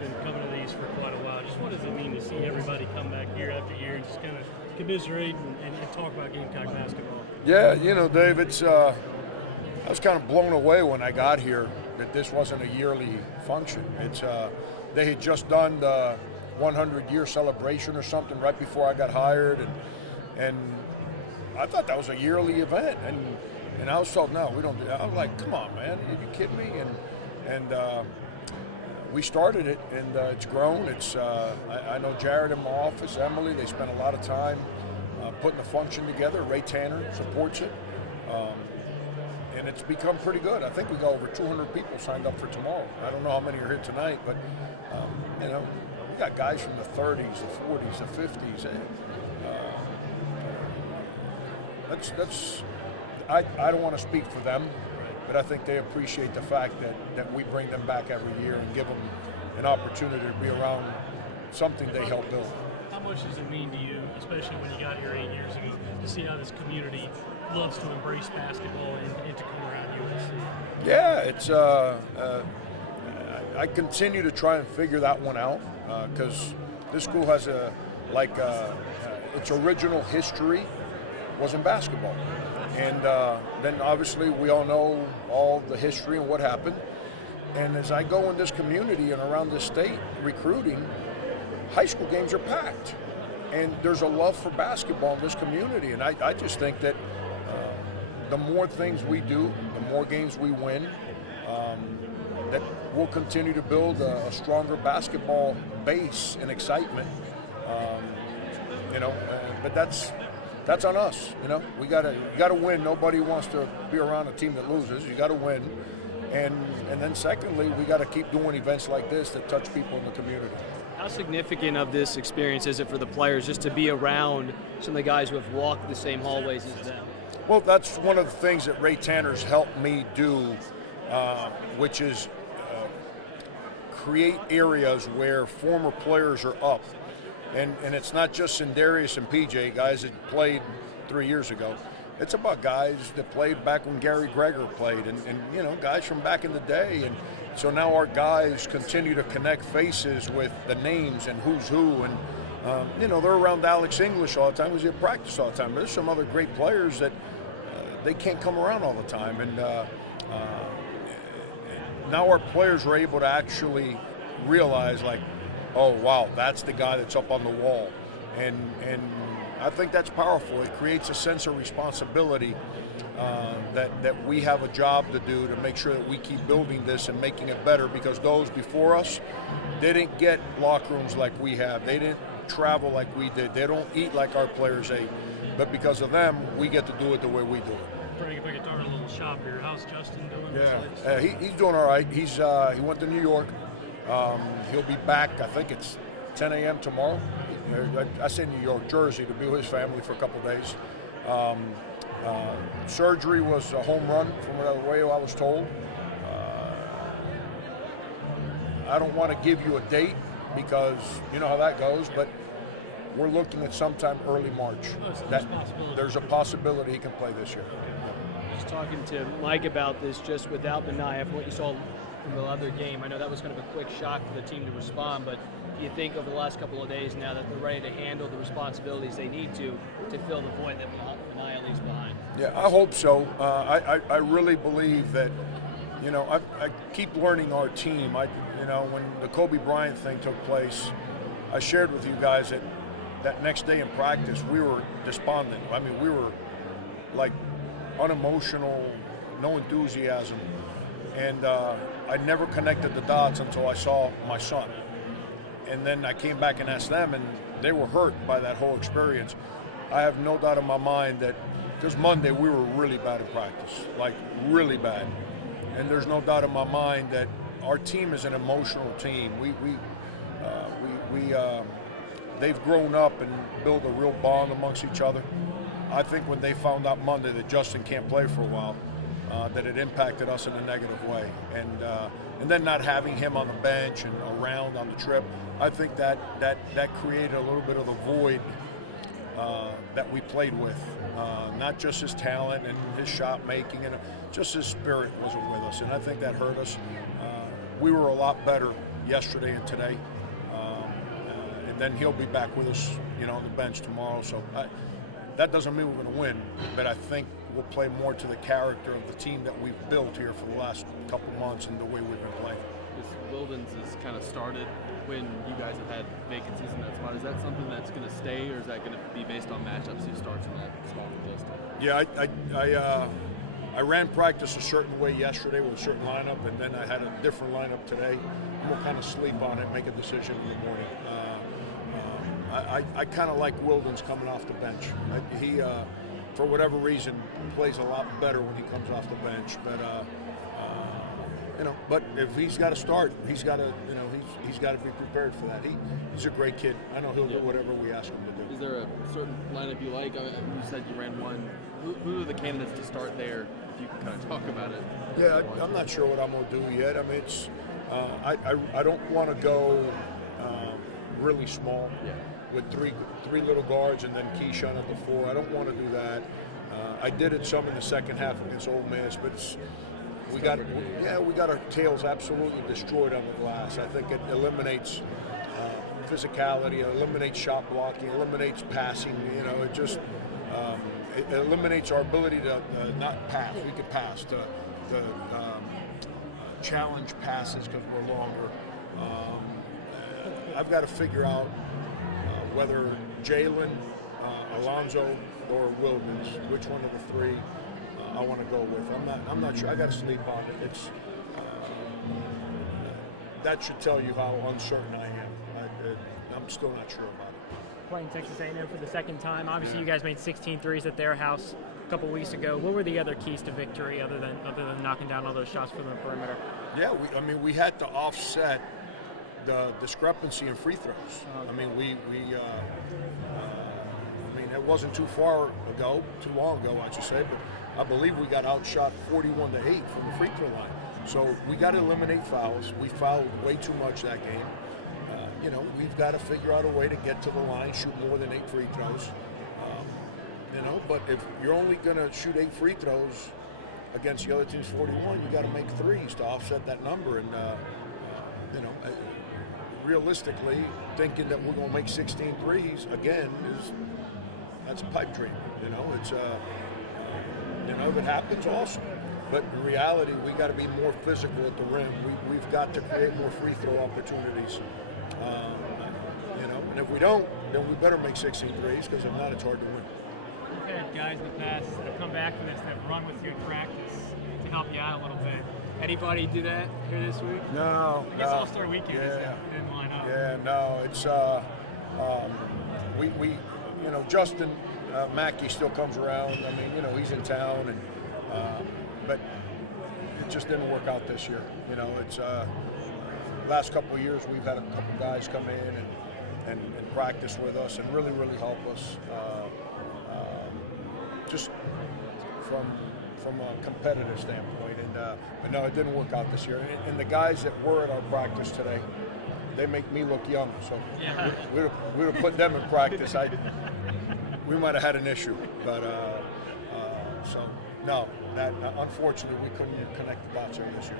Been coming to these for quite a while. Just what does it mean to see everybody come back year after year and just kind of commiserate and talk about Gamecock basketball? Yeah, Dave, I was kind of blown away when I got here that this wasn't a yearly function. They had just done the 100-year celebration or something right before I got hired, and I thought that was a yearly event, and I was told, no, we don't do that. I was like, come on, man, are you kidding me? And we started it, and it's grown. I know Jared in my office, Emily, they spent a lot of time putting the function together. Ray Tanner supports it, and it's become pretty good. I think we got over 200 people signed up for tomorrow. I don't know how many are here tonight, but we got guys from the 30s, the 40s, the 50s. I don't want to speak for them, but I think they appreciate the fact that we bring them back every year and give them an opportunity to be around something they helped build. How much does it mean to you, especially when you got here 8 years ago, to see how this community loves to embrace basketball and to come around USC? Yeah, I continue to try and figure that one out because this school has its original history was in basketball. And then obviously we all know all the history and what happened. And as I go in this community and around this state recruiting, high school games are packed. And there's a love for basketball in this community. And I just think that the more things we do, the more games we win, that we'll continue to build a stronger basketball base and excitement. But that's on us. You gotta win. Nobody wants to be around a team that loses. You gotta win. And then secondly, we gotta keep doing events like this that touch people in the community. How significant of this experience is it for the players just to be around some of the guys who have walked the same hallways as them? Well, that's one of the things that Ray Tanner's helped me do, which is create areas where former players are up. And it's not just Sindarius and PJ, guys that played 3 years ago. It's about guys that played back when Gary Greger played and guys from back in the day. And so now our guys continue to connect faces with the names and who's who. And, they're around Alex English all the time. He's at practice all the time. But there's some other great players that they can't come around all the time. And now our players are able to actually realize, like, oh, wow, that's the guy that's up on the wall. And I think that's powerful. It creates a sense of responsibility that we have a job to do to make sure that we keep building this and making it better, because those before us, they didn't get locker rooms like we have. They didn't travel like we did. They don't eat like our players ate. But because of them, we get to do it the way we do it. Frank, if I could start a little shop here, how's Justin doing? Yeah, he's doing all right. He went to New York. He'll be back, I think it's 10 a.m. tomorrow. I say New York, Jersey, to be with his family for a couple of days. Surgery was a home run from the way I was told. I don't want to give you a date because you know how that goes, but we're looking at sometime early March. There's a possibility he can play this year. Just talking to Mike about this, just without Minaya, what you saw from the other game, I know that was kind of a quick shock for the team to respond, but do you think over the last couple of days now that they're ready to handle the responsibilities they need to fill the void that Minaya leaves behind? Yeah, I hope so. I really believe that, I keep learning our team. When the Kobe Bryant thing took place, I shared with you guys that next day in practice, we were despondent. I mean, we were like unemotional, no enthusiasm. And I never connected the dots until I saw my son. And then I came back and asked them, and they were hurt by that whole experience. I have no doubt in my mind that this Monday we were really bad in practice, like really bad. And there's no doubt in my mind that our team is an emotional team. They've grown up and built a real bond amongst each other. I think when they found out Monday that Justin can't play for a while, that it impacted us in a negative way. And then not having him on the bench and around on the trip, I think that created a little bit of the void that we played with. Not just his talent and his shot making, and just his spirit wasn't with us, and I think that hurt us. We were a lot better yesterday and today. And then he'll be back with us, on the bench tomorrow. So that doesn't mean we're going to win, but I think we'll play more to the character of the team that we've built here for the last couple months and the way we've been playing. This Wildens has kind of started when you guys have had vacancies in that spot. Is that something that's going to stay, or is that going to be based on matchups who starts in that spot for Bills? Yeah, I ran practice a certain way yesterday with a certain lineup, and then I had a different lineup today. And we'll kind of sleep on it, make a decision in the morning. I kind of like Wildens coming off the bench. He, for whatever reason, plays a lot better when he comes off the bench. But but if he's got to start, he's got to, he's got to be prepared for that. He's a great kid. I know he'll do whatever we ask him to do. Is there a certain lineup you like? You said you ran one. Who are the candidates to start there? If you can kind of talk about it. Yeah, I'm not sure what I'm going to do yet. I mean, it's I don't want to go really small with three little guards and then Keyshawn at the 4. I don't want to do that. I did it some in the second half against Ole Miss, but we got our tails absolutely destroyed on the glass. I think it eliminates physicality, it eliminates shot blocking, eliminates passing. It just it eliminates our ability to not pass. We could pass to challenge passes because we're longer. I've got to figure out whether Jalen, Alonzo, or Wildens, which one of the three I want to go with. I'm not sure. I got to sleep on it. It's that should tell you how uncertain I am. I'm still not sure about it. Playing Texas A&M for the second time. Obviously, you guys made 16 threes at their house a couple weeks ago. What were the other keys to victory other than knocking down all those shots from the perimeter? Yeah, we had to offset the discrepancy in free throws. I mean, it wasn't too long ago, I should say, but I believe we got outshot 41-8 from the free throw line. So we got to eliminate fouls. We fouled way too much that game. We've got to figure out a way to get to the line, shoot more than 8 free throws. But if you're only going to shoot 8 free throws against the other team's 41, you got to make threes to offset that number. And realistically, thinking that we're going to make 16 threes again that's a pipe dream. It's if it happens, awesome. But in reality, we got to be more physical at the rim. We've got to create more free throw opportunities. And if we don't, then we better make 16 threes because if not, it's hard to win. You've had guys in the past that have come back from this that have run with you in practice to help you out a little bit. Anybody do that here this week? No. I guess All-Star Weekend didn't line up. Yeah, no, it's we Justin Mackey still comes around. I mean, he's in town, and but it just didn't work out this year. It's last couple of years we've had a couple guys come in and practice with us and really help us. Just from a competitive standpoint, but no, it didn't work out this year. And the guys that were at our practice today, they make me look young. So we'd have put them in practice. We might have had an issue, but so no. That unfortunately we couldn't connect the dots here this year.